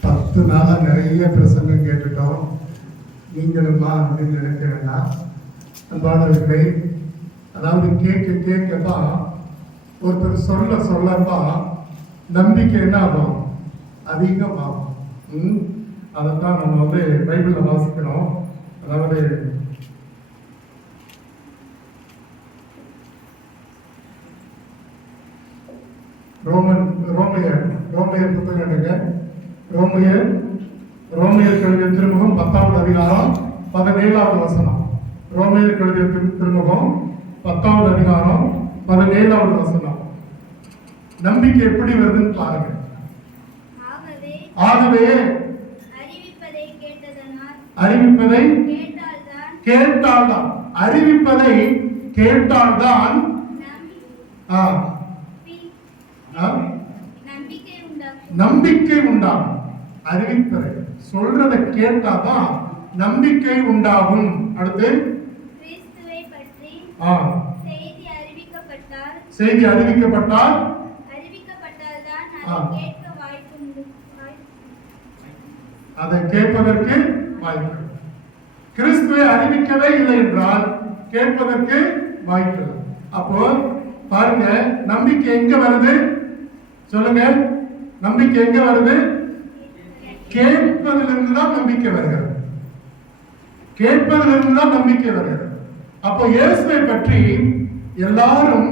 பத்து நாளா நிறைய பிரசங்கம் கேட்டுட்டோம். நீங்களுமா அப்படின்னு நினைக்க வேண்டாம். அன்பானவர்களே அதாவது கேட்க கேட்கப்பா ஒருத்தர் சொல்ல சொல்லப்பா நம்பிக்கை என்ன ஆகும்? அதிகமாகும். அதைத்தான் நம்ம வந்து பைபிளில் வாசிக்கிறோம் அதாவது ரோமன் ரோமையர் ரோமையர் புத்தகம் ரோமையர் ரோமையர் கழுதிய திருமுகம் பத்தாவது அதிகாரம் பதினேழாவது வசனம். ரோமையர் கழுதிய திரு- திருமுகம் பத்தாவது அதிகாரம் பதினேழாவது வசனம். நம்பிக்கை எப்படி வருதுன்னு பாருங்க. ஆகவே அறிவிப்பதை கேட்டதனால் அறிவிப்பதை கேட்டால்தான் கேட்டால்தான். அறிவிப்பதை கேட்டால்தான் நம்பி- ஆ, ஆ, நம்பிக்கை உண்டாகும் நம்பிக்கை உண்டாகும். அறிவிப்பதை சொல்றதை கேட்டாதான் நம்பிக்கை உண்டாகும். அடுத்து? செய்தி அறிவிக்கப்பட்டால். அதை கேட்பதற்கு வாய்ப்பு. கிறிஸ்துவை அறிவிக்கவே இல்லை என்றால் கேட்பதற்கு வாய்ப்பு. அப்போ பாருங்க நம்பிக்கை எங்க வருது? சொல்லுங்க. நம்பிக்கை எங்க வருது? கேட்பதிலிருந்து தான் நம்பிக்கை வருகிறது. கேட்பதிலிருந்து தான் நம்பிக்கை வருகிறது. அப்போ இயேசுவை பற்றி எல்லாரும்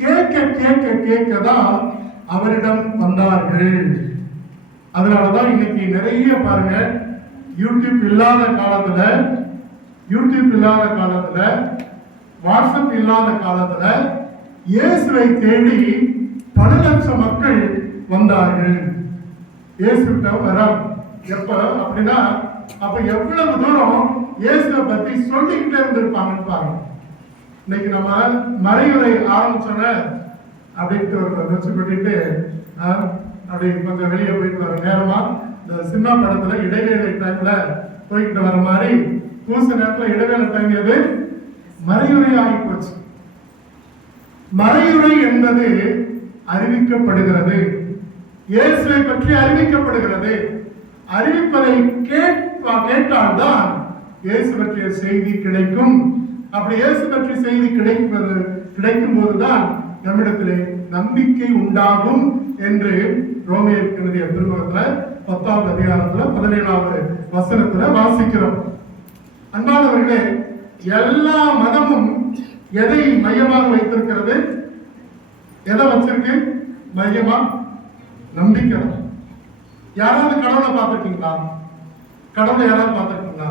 கேட்க கேட்க கேட்க தான் அவரிடம் வந்தார்கள். அதனாலதான் இன்னைக்கு நிறைய பாருங்க யூடியூப் இல்லாத காலத்துல யூடியூப் இல்லாத காலத்துல வாட்ஸ்அப் இல்லாத காலத்துல இயேசுவை தேடி பல லட்சம் மக்கள் வந்தார்கள். இயேசுகிட்ட வரம் எப்ப? அப்படின்னா அப்ப எவ்வளவு தூரம் இயேசுவை பத்தி சொல்லிக்கிட்டே இருந்திருப்பாங்கன்னு பாருங்க. இன்னைக்கு நம்ம மறைவுரை ஆரம்பிச்சோட அப்படின்ட்டு ஒரு வச்சு கொட்டிட்டு அப்படி கொஞ்சம் வெளியே போயிட்டு வர நேரமா இந்த சினிமா படத்துல இடைவேளை டைம்ல போய்கிட்டு வர மாதிரி பூச நேரத்துல இடைவேளை டைம் எது? ஆகி போச்சு. மறையுறை என்பது அறிவிக்கப்படுகிறது. இயேசுவை பற்றி அறிவிக்கப்படுகிறது. அறிவிப்பதை கேட்பா கேட்டால்தான் இயேசு பற்றிய செய்தி கிடைக்கும். அப்படி இயேசு பற்றிய செய்தி கிடைப்பது கிடைக்கும் போதுதான் நம்மிடத்திலே நம்பிக்கை உண்டாகும் என்று ரோமியர் எழுதிய திருமணத்துல பத்தாவது அதிகாரத்துல பதினேழாவது வசனத்துல வாசிக்கிறோம். அன்பானவர்களே எல்லா மதமும் எதை மையமாக வைத்திருக்கிறது? எதை வச்சிருக்கு? மையமா? நம்பிக்கை யாராவது கடவுளை பார்த்துருக்கீங்களா? கடவுளை யாராவது பார்த்துருக்கீங்களா?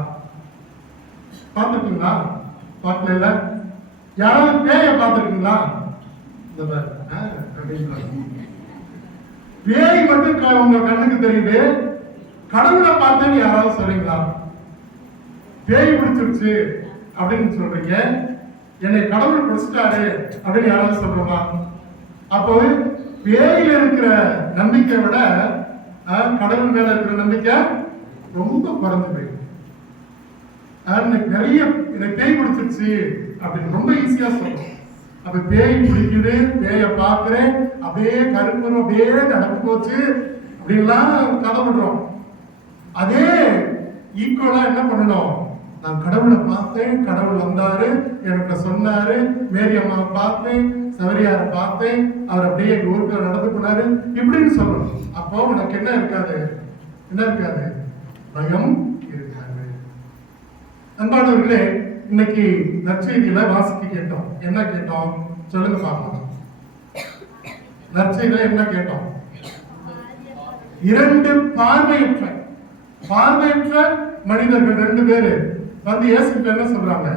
பார்த்துருக்கீங்களா? பார்க்கல இல்ல. யாராவது பேய பார்த்துருக்கீங்களா? இந்த பேய் மட்டும் உங்க கண்ணுக்கு தெரியுது. கடவுளை பார்த்தேன்னு யாராவது சொல்றீங்களா? பேய் பிடிச்சிருச்சு அப்படின்னு சொல்றீங்க. என்னை கடவுள் பிடிச்சிட்டாரு அப்படின்னு யாராவது சொல்றோமா? அப்போ பேரில் இருக்கிற நம்பிக்கை விட கடவுள் மேல இருக்கிற நம்பிக்கை ரொம்ப குறைஞ்சு போயிடும் எனக்கு நிறைய எனக்கு பேய் பிடிச்சிருச்சு அப்படின்னு ரொம்ப ஈஸியா சொல்றோம். அப்ப பேய் பிடிக்குது பேய பாக்குறேன் அப்படியே கருப்பு அப்படியே நடந்து போச்சு அப்படின்லாம் கதை அதே ஈக்குவலா என்ன பண்ணணும்? நான் கடவுளை பார்த்தேன் கடவுள் வந்தாரு எனக்கு சொன்னாரு மேரி அம்மாவை பார்த்தேன் சவரியாரை பார்த்தேன் அவர் அப்படியே எங்க ஊருக்கு நடந்து போனாரு. இப்படின்னு சொல்லணும். அப்போ உனக்கு என்ன இருக்காது? என்ன இருக்காது? பயம் இருக்காது. அன்பானவர்களே இன்னைக்கு நற்செய்தியில வாசிக்க கேட்டோம். என்ன கேட்டோம்? சொல்லுங்க பார்ப்போம் நற்செய்தியில என்ன கேட்டோம்? இரண்டு பார்வையற்ற பார்வையற்ற மனிதர்கள் ரெண்டு பேரு. வந்து இயேசு என்ன சொல்றாங்க?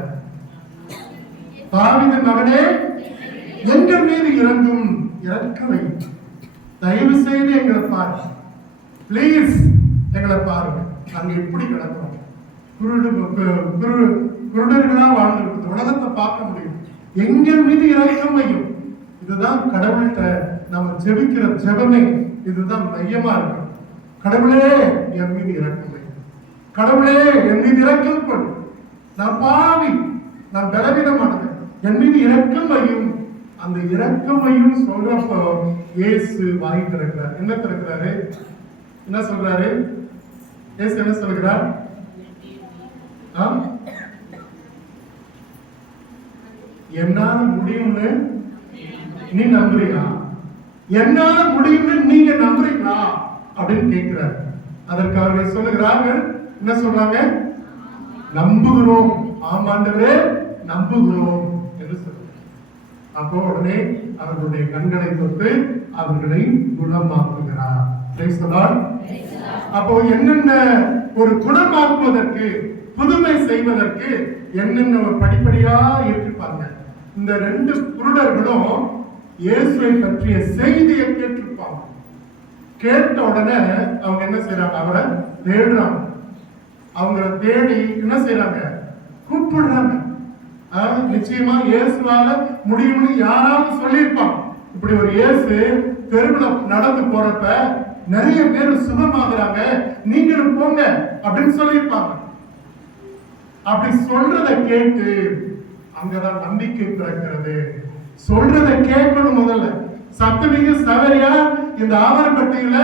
தாவீதின் மகனே எங்கள் மீது இறங்கும் இறக்கவை தயவு செய்து எங்களை பாரு ப்ளீஸ் எங்களை பாருங்க. அங்க எப்படி கிடக்கிறோம் குருடு குரு குருடர்களா வாழ்ந்துருக்கு உலகத்தை பார்க்க முடியும். எங்கள் மீது இறக்கம் வையும். இதுதான் கடவுள்கிட்ட நம்ம ஜெபிக்கிற ஜெபமே. இதுதான் மையமா இருக்கு. கடவுளே என் மீது இறக்கம் வையும் கடவுளே என் மீது இறக்கம் கொள். நான் பாவி நான் பலவீனமானது என் மீது இறக்கம் வையும். அந்த இறக்கமையும் சொல்றப்போ ஏசு வாங்கி திறக்கிறார். என்ன திறக்கிறாரு? என்ன சொல்றாரு? ஏசு என்ன சொல்கிறார்? என்னால முடியும்னு நீ நம்புறியா? என்னால முடியும்னு நீங்க நம்புறீங்களா? அப்படின்னு கேட்கிறார். அதற்கு அவர்கள் சொல்லுகிறார்கள். என்ன சொல்றாங்க? நம்புகிறோம். ஆமாண்டவே நம்புகிறோம். அப்போ உடனே அவர்களுடைய கண்களை தொட்டு அவர்களை குணமாக்குகிறார். அப்போ என்னென்ன ஒரு குணமாக்குவதற்கு புதுமை செய்வதற்கு என்னென்ன ஒரு படிப்படியா இருப்பாங்க இந்த ரெண்டு குருடர்களும் இயேசுவை பற்றிய செய்தியை கேட்டிருப்பாங்க. கேட்ட உடனே அவங்க என்ன செய்யறாங்க அவரை தேடுறாங்க. அவங்கள தேடி என்ன செய்யறாங்க கூப்பிடுறாங்க. அதாவது நிச்சயமா இயேசுனால முடியும்னு யாராவது சொல்லியிருப்பான் இப்படி ஒரு இயேசு தெருவில் நடந்து போறப்ப நிறைய பேர் சுகமாகறாங்க நீங்களும் போங்க அப்படின்னு சொல்லியிருப்பாங்க. அப்படி சொல்றத கேட்டு அங்கதான் நம்பிக்கை பிறக்கிறது. சொல்றத கேட்கணும் முதல்ல. சத்தமிகு சவரியா இந்த ஆவரப்பட்டியில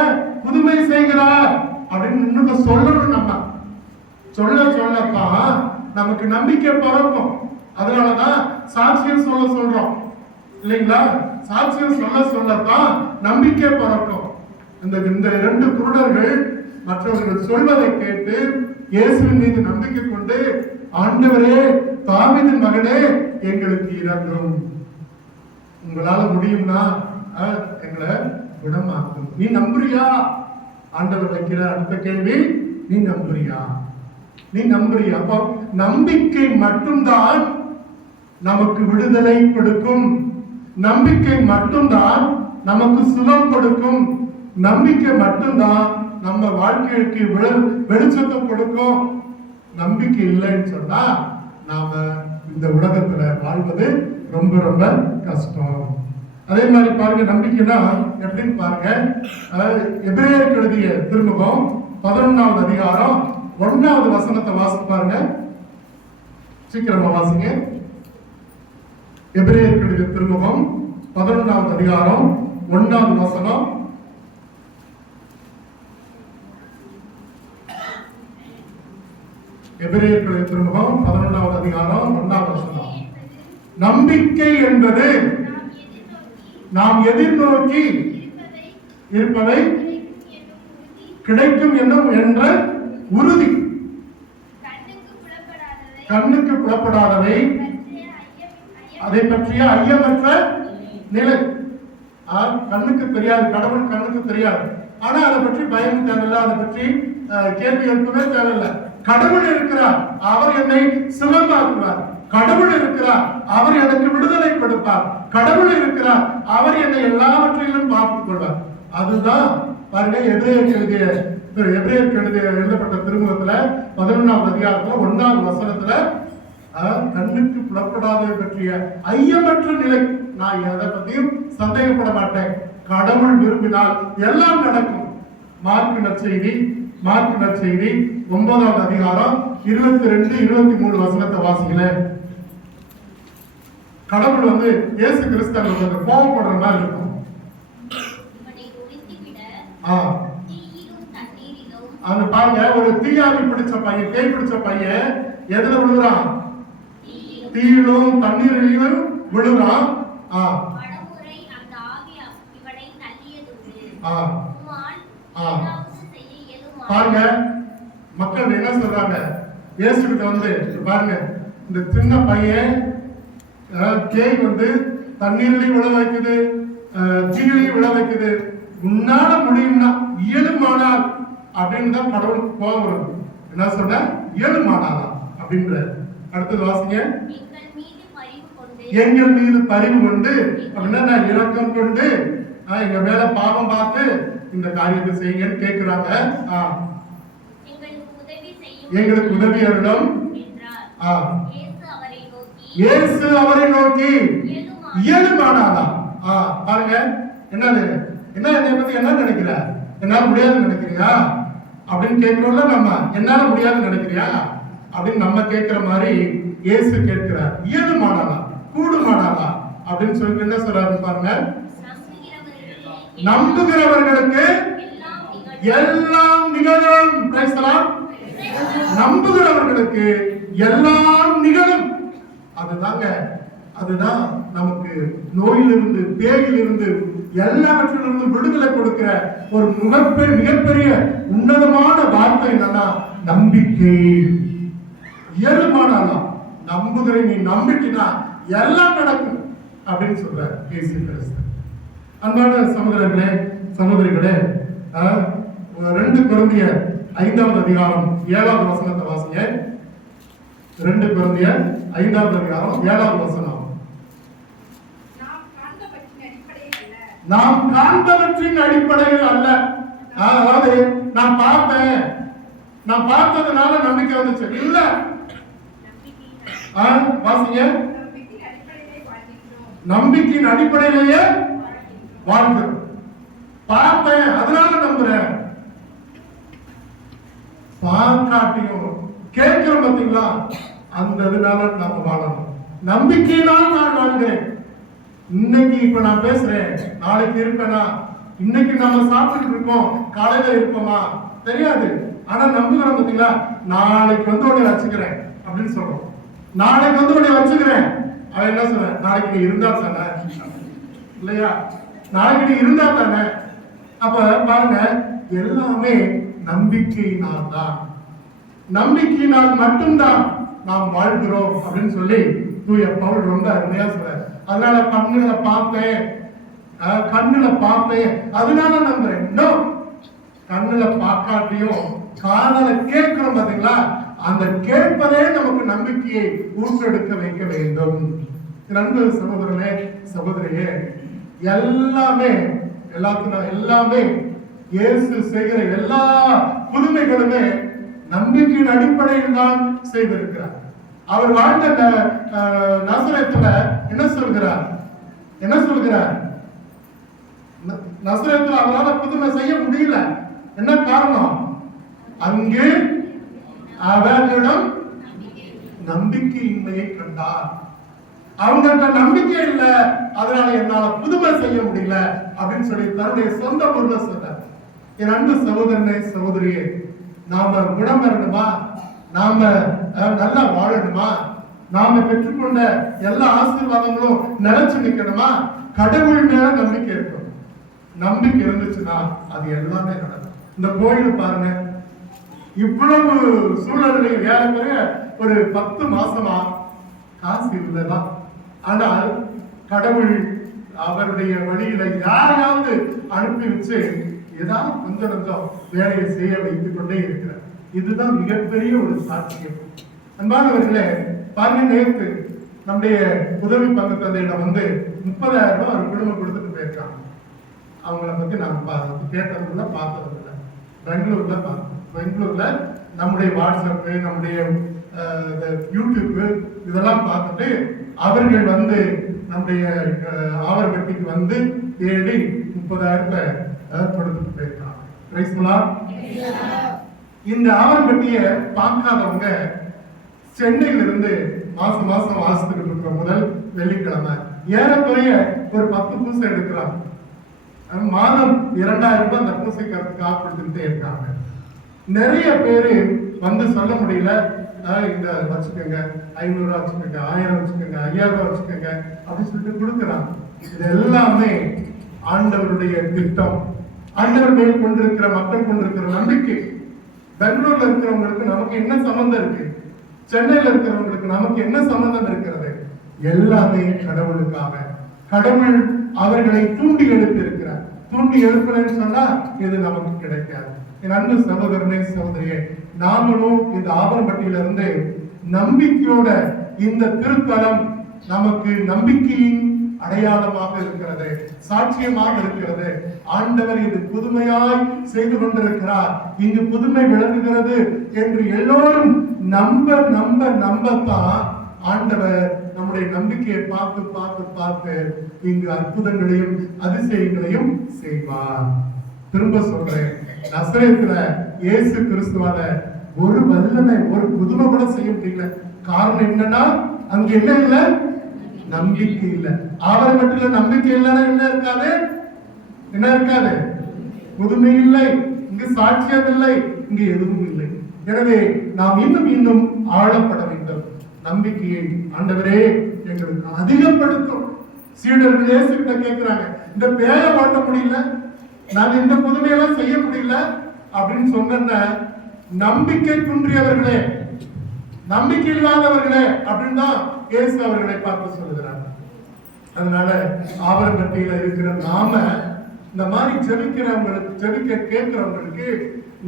புதுமை செய்கிறார் அப்படின்னு இன்னும் சொல்லணும் நம்ம. சொல்ல சொல்லப்பா நமக்கு நம்பிக்கை பிறக்கும். அதனாலதான் சாட்சியம் சொல்ல சொல்றோம். இல்லைங்களா? சாட்சியம் சொல்ல சொல்லத்தான் நம்பிக்கை பிறக்கும் இந்த இந்த இரண்டு குருடர்கள் மற்றவர்கள் சொல்வதை கேட்டு இயேசுவின் மீது நம்பிக்கை கொண்டு ஆண்டவரே தாவீதின் மகனே எங்களுக்கு இறங்கும் உங்களால முடியும்னா எங்களை குணமாக்கும். நீ நம்புறியா? ஆண்டவர் வைக்கிற அடுத்த கேள்வி நீ நம்புறியா? நீ நம்புறியா? அப்போ நம்பிக்கை மட்டும்தான் நமக்கு விடுதலை கொடுக்கும். நம்பிக்கை மட்டும்தான் நமக்கு சுகம் கொடுக்கும். நம்பிக்கை மட்டும்தான் நம்ம வாழ்க்கைக்கு வெளி- வெளிச்சத்தை கொடுக்கும். நம்பிக்கை இல்லைன்னு சொன்னா நாம இந்த உலகத்துல வாழ்வது ரொம்ப ரொம்ப கஷ்டம். அதே மாதிரி பாருங்க நம்பிக்கைனா எப்படின்னு பாருங்க. எதிரே எழுதிய திருமுகம் பதினொன்னாவது அதிகாரம் ஒன்னாவது வசனத்தை வாசி பாருங்க. சீக்கிரமா வாசிங்க. எபிரேயருக்கு எழுதிய திருமுகம் பதினொன்றாவது அதிகாரம் ஒன்றாம் வசனம். எபிரேயருக்கு எழுதிய திருமுகம் பதினொன்றாவது அதிகாரம் ஒன்றாவது வசனம். நம்பிக்கை என்பது நாம் எதிர்நோக்கி இருப்பதை கிடைக்கும் என்னும் என்ற உறுதி. கண்ணுக்கு புலப்படாதவை. அதை பற்றிய ஐயமற்ற நிலை. கண்ணுக்கு தெரியாது கடவுள் கண்ணுக்கு தெரியாது. ஆனா அதை பற்றி பயம் தேவையில்லை. அதை பற்றி கேள்வி எழுப்பவே தேவையில்லை. கடவுள் இருக்கிறார் அவர் என்னை சிவமாக்குவார். கடவுள் இருக்கிறார் அவர் எனக்கு விடுதலை கொடுப்பார். கடவுள் இருக்கிறார் அவர் என்னை எல்லாவற்றிலும் பார்த்துக் கொள்வார். அதுதான் பாருங்க எதிரேக்கு எழுதிய எதிரேற்கு எழுதிய எழுதப்பட்ட திருமுகத்துல பதினொன்றாவது அதிகாரத்துல ஒன்றாவது வசனத்துல அஹ், கண்ணுக்கு புலப்படாததை பற்றிய ஐயமற்ற நிலை. நான் எதை பத்தியும் சந்தேகப்பட மாட்டேன். கடவுள் விரும்பினால் எல்லாம் நடக்கும். மார்க் நற்செய்தி மார்க் நற்செய்தி ஒன்பதாவது அதிகாரம் இருபத்தி ரெண்டு இருபத்தி மூணு வசனத்தை வாசிங்களேன் கடவுள் வந்து இயேசு கிறிஸ்தவங்க கொஞ்சம் கோவப்படுற மாதிரி இருக்கும். அந்த பாருங்க ஒரு தீயாவி பிடிச்ச பையன் பேய் பிடிச்ச பையன் எதுல விழுகிறான் தீயிலும் தண்ணீரிலும் விழுகிறான் ஆ. ஆ. ஆ. பாருங்க. மக்கள் என்ன சொல்றாங்க? இயேசுகிட்ட வந்து பாருங்க. இந்த சின்ன பையன் பேய் வந்து தண்ணீர்லயும் விழ வைக்குது தீயிலையும் விழ வைக்குது. உன்னால முடியும்னா இயலுமானால் அப்படின்னு தான் கடவுளுக்கு கோபம் என்ன சொன்ன இயலுமானாலா அப்படின்ற அடுத்தது வாசிங்க. எங்கள் மீது பரிவு கொண்டு அப்படின்னா நான் இரக்கம் கொண்டு? எங்க மேல பாவம் பார்த்து இந்த காரியத்தை செய்யுங்கன்னு கேட்கிறாங்க எங்களுக்கு உதவி அருளும். இயேசு அவரை நோக்கி இயலுமானாரா ஆ பாருங்க. என்னது? என்ன என்னை பத்தி என்ன நினைக்கிற? என்னால முடியாதுன்னு நினைக்கிறியா? அப்படின்னு கேட்கிறோம்ல நம்ம. என்னால முடியாதுன்னு நினைக்கிறியா? அப்படின்னு நம்ம கேட்கிற மாதிரி இயேசு கேட்கிறார். இயலுமானாரா கூடுமானாரா அப்படின்னு சொல்லிட்டு என்ன சொல்றாரு பாருங்க. நம்புகிறவர்களுக்கு எல்லாம் நிகழும். நம்புகிறவர்களுக்கு எல்லாம் நிகழும். அதுதாங்க அதுதான் நமக்கு நோயிலிருந்து பேயிலிருந்து எல்லாவற்றிலிருந்து விடுதலை கொடுக்கிற ஒரு மிகப்பெரிய மிகப்பெரிய உன்னதமான வார்த்தை என்னன்னா நம்பிக்கை. இயலுமானாலும் நம்புகிற நீ நம்பிட்டினா எல்லாம் நடக்கும் அப்படின்னு சொல்ற இயேசு கிறிஸ்து. அன்பான சகோதரர்களே சகோதரிகளே ஆஹ், ரெண்டு குழந்தைய ஐந்தாவது அதிகாரம் ஏழாவது வசனத்தை வாசிங்க. ரெண்டு குழந்தைய ஐந்தாவது அதிகாரம் ஏழாவது வசனம். நாம் காண்பவற்றின் அடிப்படையில் அல்ல. அதாவது நான் பார்த்தேன். நான் பார்த்ததுனால நம்பிக்கை வந்துச்சு. இல்ல வாசிங்க. நம்பிக்கையின் நம்பிக்கையின் அடிப்படையிலேயே வாழ்கின்றோம் வாழ்கிறோம் பார்த்தேன் அதனால நம்புறேன். பார்க்காட்டியும் கேட்கிறோம் பார்த்தீங்களா? அந்த இதனால நம்ம வாழணும். நம்பிக்கையினால் நான் வாழ்கிறேன் இன்னைக்கு இப்ப நான் பேசுறேன். நாளைக்கு இருப்பேனா? இன்னைக்கு நம்ம சாப்பிட்டுட்டு இருக்கோம் காலையில இருப்போமா? தெரியாது. ஆனா நம்புகிறோம் பார்த்தீங்களா? நாளைக்கு வந்து உடனே வச்சுக்கிறேன் அப்படின்னு சொல்றோம். நாளைக்கு வந்து உன்னை வச்சுக்கிறேன். அவன் என்ன சொல்றேன் நாளைக்கு நீ இருந்தா தானே? இல்லையா? நாளைக்கு நீ இருந்தா தானே? அப்ப பாருங்க எல்லாமே நம்பிக்கையினால் தான் நம்பிக்கையினால் மட்டும்தான் நாம் வாழ்கிறோம் அப்படின்னு சொல்லி தூய பவுல் ரொம்ப அருமையா சொல்றார். அதனால கண்ணுல பார்த்தேன் கண்ணுல பார்த்தேன் அதனால நம்புறேன். இன்னும் கண்ணுல பார்க்காட்டியும் காதல கேட்கிறோம் பாத்தீங்களா? அந்த கேட்பதே நமக்கு நம்பிக்கையை ஊற்றெடுக்க வைக்க வேண்டும். நண்பர் சகோதரனே சகோதரியே எல்லாமே எல்லாத்துக்கும் எல்லாமே இயேசு செய்கிற எல்லா புதுமைகளுமே நம்பிக்கையின் அடிப்படையில் தான் செய்திருக்கிறார். அவர் வாழ்ந்த ந- அஹ், என்ன சொல்கிறார்? என்ன சொல்கிறார்? ந- அவரால் புதுமை செய்ய முடியல. என்ன காரணம்? அங்கு அவர்களிடம் நம்பிக்கையின்மையை கண்டார் அவங்கள்ட்ட நம்பிக்கை இல்லை. அதனால என்னால புதுமை செய்ய முடியல அப்படின்னு சொல்லி தன்னுடைய சொந்த பொருளை சொன்னார் என் அன்பு சகோதரனே சகோதரியே நாம குணம் வரணுமா நாம நல்லா வாழணுமா? நாம பெற்றுக்கொண்ட எல்லா ஆசீர்வாதங்களும் நினைச்சு நிக்கணுமா? கடவுள் மேல நம்பிக்கை இருக்கணும். நம்பிக்கை இருந்துச்சுன்னா அது எல்லாமே நடக்கும். இந்த கோயில் பாருங்க. இவ்வளவு சூழ்நிலை வேலைங்கிற ஒரு பத்து மாசமா காசு இல்லைதான் ஆனால் கடவுள் அவருடைய வழியில யாரையாவது அனுப்பி வச்சு ஏதாவது கொஞ்சம் கொஞ்சம் வேலையை செய்ய வைத்துக் கொண்டே இருக்கிறார். இதுதான் மிகப்பெரிய ஒரு சாட்சியம் அன்பானவர்களே பாருங்க நேற்று நம்முடைய உதவி பங்கு தந்தையிடம் வந்து முப்பதாயிரம் ரூபாய் ஒரு குடும்பம் கொடுத்துட்டு போயிருக்காங்க. அவங்கள பத்தி நான் பா- பார்த்ததில்லை பெங்களூர்ல பார்த்தோம். பெங்களூர்ல நம்முடைய வாட்ஸ்அப்பு நம்முடைய யூடியூப்பு இந்த இதெல்லாம் பார்த்துட்டு அவர்கள் வந்து நம்முடைய ஆவரப்பட்டிக்கு வந்து தேடி முப்பதாயிரத்தை கொடுத்துட்டு போயிருக்காங்க Praise இந்த ஆவரப்பட்டியை பார்க்காதவங்க சென்னையிலிருந்து மாசம் மாசம் வாசத்துக்கு இருக்கிற முதல் வெள்ளிக்கிழமை. ஏறக்குறைய ஒரு பத்து பூசை எடுக்கிறாங்க. மாதம் இரண்டாயிரம் ரூபாய் அந்த பூசைக்காரத்துக்காக கொடுத்துக்கிட்டே இருக்காங்க. நிறைய பேரு வந்து சொல்ல முடியல. இந்த வச்சுக்கோங்க ஐநூறுரூவா வச்சுக்கோங்க ஆயிரம் வச்சுக்கோங்க ஐயாயிரம் வச்சுக்கோங்க அப்படின்னு சொல்லிட்டு கொடுக்குறாங்க. இது எல்லாமே ஆண்டவருடைய திட்டம். ஆண்டவர் மேல் கொண்டிருக்கிற மக்கள் கொண்டிருக்கிற நம்பிக்கை. பெங்களூர்ல இருக்கிறவங்களுக்கு நமக்கு என்ன சம்பந்தம் இருக்கு? சென்னையில இருக்கிறவங்களுக்கு நமக்கு என்ன சம்பந்தம் இருக்கிறது? எல்லாமே கடவுளுக்காக. கடவுள் அவர்களை தூண்டி எழுப்பி இருக்கிறார் தூண்டி எழுப்புறேன்னு சொன்னா இது நமக்கு கிடைக்காது. என் அன்பு சகோதரனே சகோதரியே நாமளும் இந்த ஆபரம்பட்டியில இருந்து நம்பிக்கையோட இந்த திருத்தலம் நமக்கு நம்பிக்கையின் அடையாளமாக இருக்கிறது சாட்சியமாக இருக்கிறது. ஆண்டவர் இது புதுமையாய் செய்து கொண்டிருக்கிறார். இங்கு புதுமை விளங்குகிறது என்று எல்லோரும் நம்ப நம்ப நம்பத்தான் ஆண்டவர் நம்முடைய நம்பிக்கையை பார்த்து பார்த்து பார்த்து இங்கு அற்புதங்களையும் அதிசயங்களையும் செய்வார். திரும்ப சொல்றேன். நசரேத்துல இயேசு கிறிஸ்துவால ஒரு வல்லமை ஒரு புதுமை கூட செய்ய முடியல. காரணம் என்னன்னா அங்க என்ன இல்ல? நம்பிக்கை இல்ல. அவர் மட்டும் நம்பிக்கை இல்லைன்னா என்ன இருக்காது? என்ன இருக்காது? புதுமை இல்லை. இங்கு சாட்சியம் இல்லை. இங்கு எதுவும் இல்லை. எனவே நாம் இன்னும் இன்னும் ஆழப்பட வேண்டும். நம்பிக்கையை ஆண்டவரே எங்களுக்கு அதிகப்படுத்தும். சீடர்கள் இயேசுகிட்ட கேட்கிறாங்க இந்த பேரை ஓட்ட முடியல? நான் இந்த புதுமையெல்லாம் செய்ய முடியல அப்படின்னு சொன்ன நம்பிக்கை குன்றியவர்களே நம்பிக்கை இல்லாதவர்களே அப்படின்னு தான் இயேசு அவர்களை பார்த்து சொல்லுகிறார். அதனால ஆவரப்பட்டியில இருக்கிற நாம இந்த மாதிரி ஜெபிக்கிறவங்களுக்கு ஜெபிக்க கேட்கிறவங்களுக்கு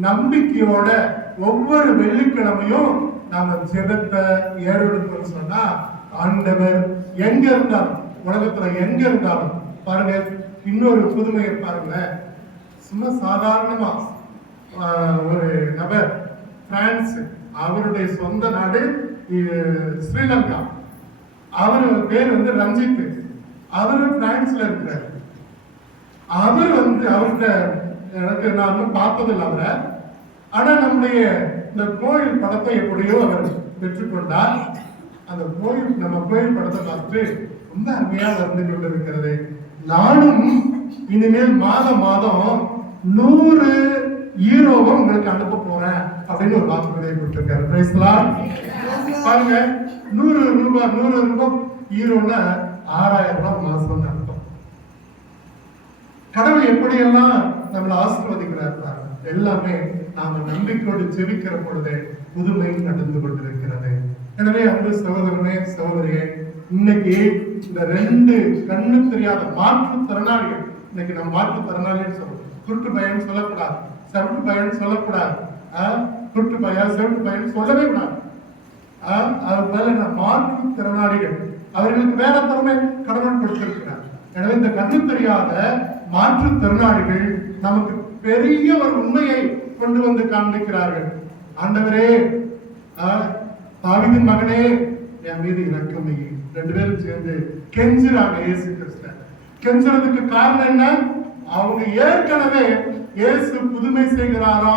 நம்பிக்கையோட ஒவ்வொரு வெள்ளிக்கிழமையும் நாம ஜெபத்தை ஏறெடுக்கணும் சொன்னா ஆண்டவர் எங்க இருந்தாலும் உலகத்துல எங்க இருந்தாலும் பாருங்க இன்னொரு புதுமையை பாருங்க சும்மா சாதாரணமா ஒரு நபர் பிரான்ஸ் அவருடைய சொந்த நாடு ஸ்ரீலங்கா. அவர் பேர் வந்து ரஞ்சித். அவர் பிரான்ஸ்ல இருக்கிறார். அவர் வந்து அவர்கிட்ட எனக்கு நான் இன்னும் பார்த்ததில்லை அவரை. ஆனா நம்முடைய இந்த கோயில் படத்தை எப்படியோ அவர் பெற்றுக்கொண்டார். அந்த கோயில் நம்ம கோயில் படத்தை பார்த்துட்டு ரொம்ப அருமையாக வந்து கொண்டிருக்கிறது. நானும் இனிமேல் மாதம் மாதம் நூறு ஈரோவை உங்களுக்கு அனுப்ப போறேன் அப்படின்னு ஒரு வாக்குறுதியை கொடுத்திருக்காரு. Praise பாருங்க நூறு ரூபாய் நூறு ரூபாய் ஈரோன்னா ஆறாயிரம் ரூபாய் மாசம் அர்த்தம். கடவுள் எப்படியெல்லாம் நம்மளை ஆசீர்வதிக்கிறார் பாருங்க. எல்லாமே நாம நம்பிக்கையோடு செபிக்கிற பொழுதே புதுமை நடந்து கொண்டிருக்கிறது. எனவே அன்பு சகோதரனே சகோதரியே இன்னைக்கு இந்த ரெண்டு கண்ணு தெரியாத மாற்றுத்திறனாளிகள் இன்னைக்கு நம்ம மாற்றுத்திறனாளின்னு சொல்றோம். குருட்டு பையன் சொல்லக்கூடாது. செவட்டு பயன் சொல்லக்கூடாது. ஆஹ், குருட்டு பையன் செவட்டு பயன் சொல்லவே கூடாது. அது போல நான் மாற்றுத்திறனாளிகள் அவர்களுக்கு வேற திறமை கடவுள் கொடுத்திருக்கிறார். எனவே இந்த கண்ணு தெரியாத மாற்றுத்திறனாளிகள் நமக்கு பெரிய ஒரு உண்மையை கொண்டு வந்து காண்பிக்கிறார்கள். ஆண்டவரே ஆஹ், மகனே என் மீது இறக்கமையே ரெண்டு பேரும் சேர்ந்து கெஞ்சுறாங்க இயேசு கிறிஸ்தன் கெஞ்சுறதுக்கு காரணம் என்ன? அவங்க ஏற்கனவே இயேசு புதுமை செய்கிறாரா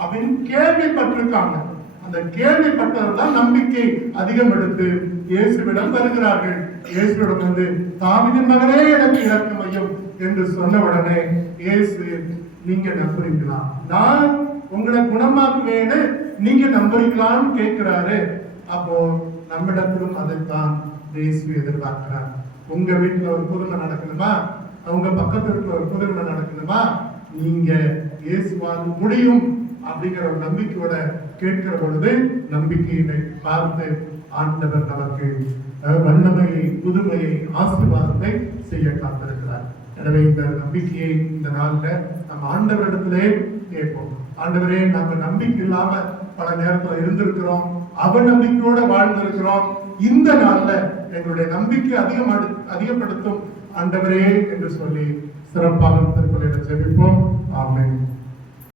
அப்படின்னு கேள்விப்பட்டிருக்காங்க. அந்த கேள்விப்பட்டதுதான் நம்பிக்கை அதிகம் எடுத்து இயேசுவிடம் வருகிறார்கள். இயேசுவிடம் வந்து தாவிதின் மகனே எனக்கு இறக்க மையம் என்று சொன்ன உடனே இயேசு நீங்க நம்புறீங்களா? நான் உங்களை குணமாக்குவேன்னு நீங்க நம்புறீங்களான்னு கேட்கிறாரு. அப்போ நம்மிடத்திலும் அதைத்தான் இயேசு எதிர்பார்க்கிறார். உங்க வீட்டில் ஒரு புதுமை நடக்கணுமா? அவங்க பக்கத்து இருக்கிற ஒரு புதுமை நடக்கணுமா? நீங்க இயேசுவால் முடியும் அப்படிங்கிற ஒரு நம்பிக்கையோட கேட்கிற பொழுது நம்பிக்கையினை பார்த்து ஆண்டவர் நமக்கு வல்லமையை புதுமையை ஆசீர்வாதத்தை செய்ய காத்திருக்கிறார். எனவே இந்த நம்பிக்கையை இந்த நாளில் நம்ம ஆண்டவரிடத்திலே கேட்போம். ஆண்டவரே நம்ம நம்பிக்கை இல்லாம பல நேரத்தில் இருந்திருக்கிறோம். அவநம்பிக்கையோட வாழ்ந்திருக்கிறோம். இந்த நாள்ல எங்களுடைய நம்பிக்கை அதிகம் அதிகப்படுத்தும். ஆண்டவரே என்று சொல்லி சிறப்பாக திருப்பலியில ஜெபிப்போம் ஆமேன்.